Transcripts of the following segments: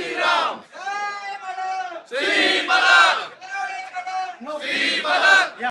श्रीराम श्री मलंग श्री मलंग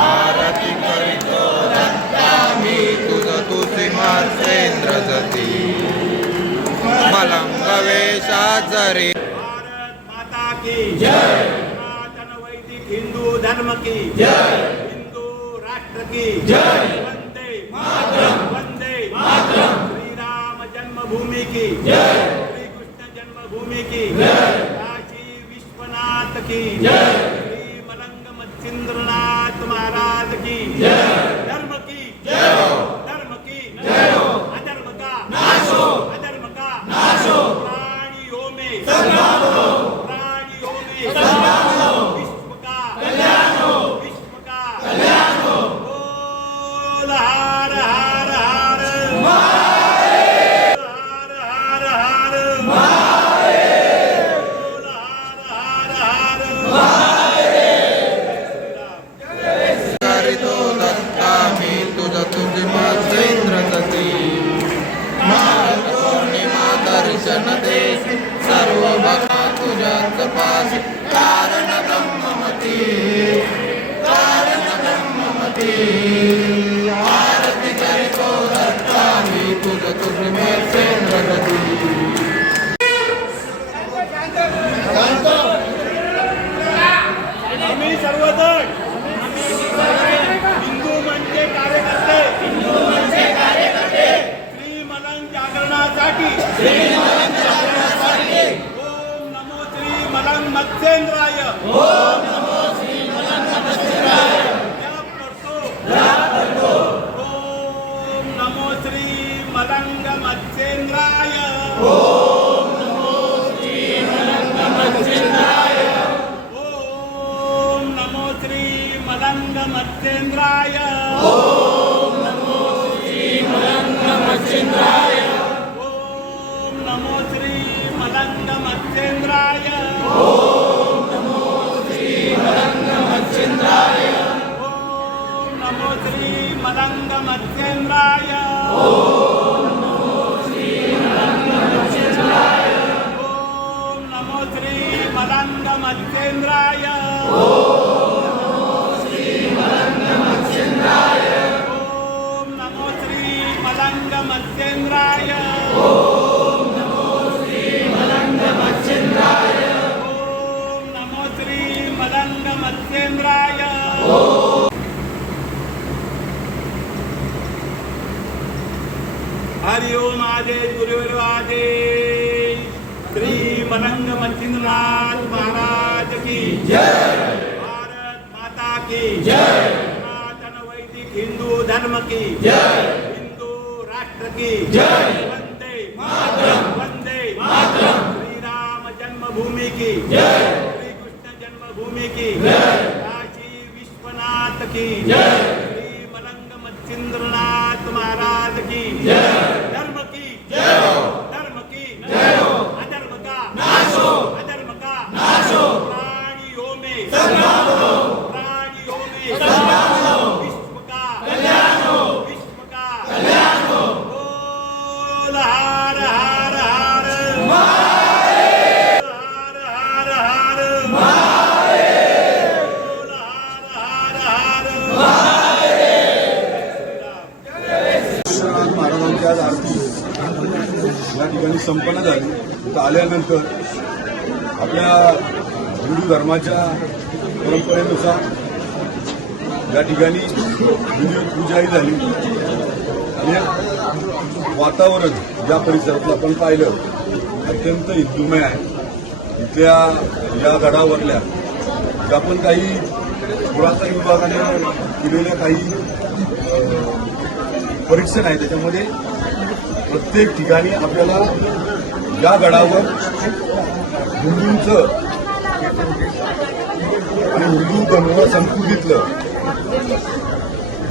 आरती करीतो दत्ता मी तुझ तुझी मार्सेंद्र जती मलंग वेशा जरी भारत माता की जय। सनातन वैदिक हिंदू धर्म की जय। हिंदू राष्ट्र की जय। वंदे मातरम वंदे मातरम। श्री राम जन्मभूमि की जय। श्री कृष्ण जन्मभूमि की जय। काशी विश्वनाथ की जय। श्री मलंग मच्छिंद्रनाथ महाराज की जय। धर्म की जय। धर्म की जय। अधर्म का नाश हो। अधर्म का नाश हो। प्राणियों में संग्राम हो। प्राणियों में संग्राम हो। विश्व का कल्याण हो। विश्व का कल्याण हो। बोल हर हर हर महादेव। हर हर हर महादेव। बोल हर हर हर महादेव। करीतो दत्ता मी तुझ तुझी मार्सेंद्र जती पौर्णिमा दर्शन दे सर्व भक्ता तुझ्याच पास कारण ब्रह्ममती आरती करीतो दत्ता मी तुझ तुझी मार्सेंद्र जती आम्ही सर्वजण हिंदू म्हणजे कार्यकर्ते श्री मलंग जागरणासाठी ओम नमो श्री मलंग मत्स्येंद्राय जप करतो ओम नमो श्री मलंग मत्स्येंद्राय ओम नमो श्री मलंग मत्स्येंद्राय ओम नमो श्री मलंग मत्स्येंद्राय ओम नमो श्री मलंग मत्स्येंद्राय ओम नमो श्री मलंग मत्स्येंद्राय ओम नमो श्री मलंग मत्स्येंद्राय ओम नमो श्री मलंग मत्स्येंद्राय ओम नमो श्री मलंग मत्स्येंद्राय ओम नमो श्री मलंग मत्स्येंद्राय ओम नमो श्री मलंग मत्स्येंद्राय ओम नमो श्री मलंग मत्स्येंद्राय ओम नमो श्री मलंग मत्स्येंद्राय हरि ओम आदेश गुरुवर आदेश श्री मलंग मत्स्येंद्रनाथ महाराज की जय भारत माता की जय सनातन वैदिक हिंदू धर्म की जय हिंदू राष्ट्र की जय वंदे मातरम वंदे मातरम श्री राम जन्मभूमि की जय श्री कृष्ण जन्मभूमि की जय काशी विश्वनाथ की जय श्री मलंग मत्स्येंद्रनाथ महाराज की जय धर्म की जय हो धर्म की जय हो अधर्म का नाश हो अधर्म का नाश हो प्राणियों में संग्राम हो प्राणियों में संग्राम हो विश्व का कल्याण हो विश्व का कल्याण हो बोल हर हर हर महादेव हर हर हर महादेव बोल हर हर हर महाराजांची आज आरती या ठिकाणी संपन्न झाली. इथं आल्यानंतर आपल्या हिंदू धर्माच्या परंपरेनुसार या ठिकाणी विधिवत पूजाही झाली आणि वातावरण या परिसरात आपण पाहिलं अत्यंत हिंदुमय आहे. इथल्या या गडावरल्या ज्या पण काही पुरातन विभागाने केलेल्या काही परीक्षण आहे त्याच्यामध्ये प्रत्येक ठिकाणी आपल्याला या गडावर हिंदूंचं आणि हिंदू धर्म संस्कृतीतलं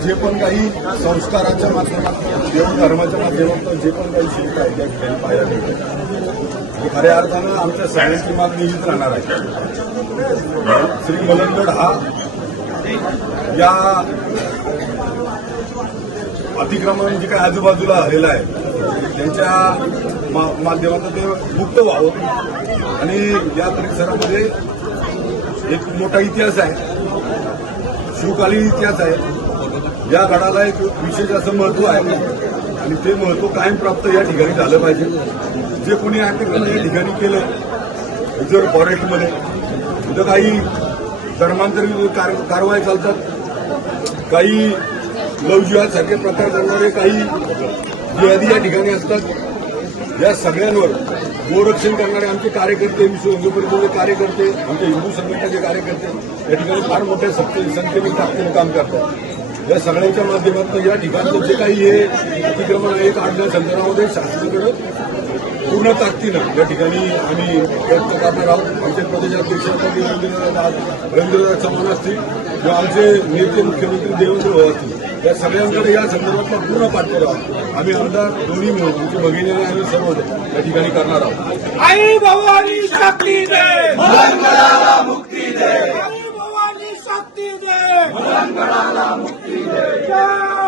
जे पण काही संस्काराच्या माध्यमातून देव धर्माच्या माध्यमातून जे पण काही शिल्प आहे त्या ठिकाणी पाहायला मिळतं. खऱ्या अर्थानं आमच्या सगळ्यांची मागणी हीच राहणार आहे. श्री मलंगगड हा या अतिक्रमण जे काही आजूबाजूला आलेलं आहे त्यांच्या माध्यमातून ते मुक्त व्हावं आणि या परिसरामध्ये एक मोठा इतिहास आहे, शिवकालीन इतिहास आहे. या गडाला एक विशेष असं महत्व आहे आणि ते महत्व कायम प्राप्त या ठिकाणी झालं पाहिजे. जे कोणी अतिक्रमण या ठिकाणी केलं रिझर्व्ह फॉरेस्टमध्ये तिथं काही धर्मांतरित कारवाई चालतात, काही लवजिहादसारखे प्रकार करणारे काही जिहादी या ठिकाणी असतात. या सगळ्यांवर गोरक्षण करणारे आमचे कार्यकर्ते, विश्व हिंदू परिषदेचे कार्यकर्ते, आमचे हिंदू संघटनेचे कार्यकर्ते या ठिकाणी फार मोठ्या संख्येने ताकदीने काम करतात. या सगळ्यांच्या माध्यमातून या ठिकाणचं जे काही हे अतिक्रमण आहे काढण्या संदर्भामध्ये शासनाकडे पूर्ण ताकदीनं या ठिकाणी आम्ही प्रयत्न करणार आहोत. आमचे प्रदेशाध्यक्ष रवींद्रनाथ चव्हाण असतील किंवा आमचे नेते मुख्यमंत्री देवेंद्र भाऊ असतील या सगळ्यांकडे या संदर्भातला पूर्ण पाठपुरावा आम्ही आमदार दोन्ही मिळून आमची भगिनी आणि सर्व या ठिकाणी करणार आहोत. आई भवानी शक्ती दे मलंगगडाला मुक्ती दे आई भवानी शक्ती दे मलंगगडाला मुक्ती दे जय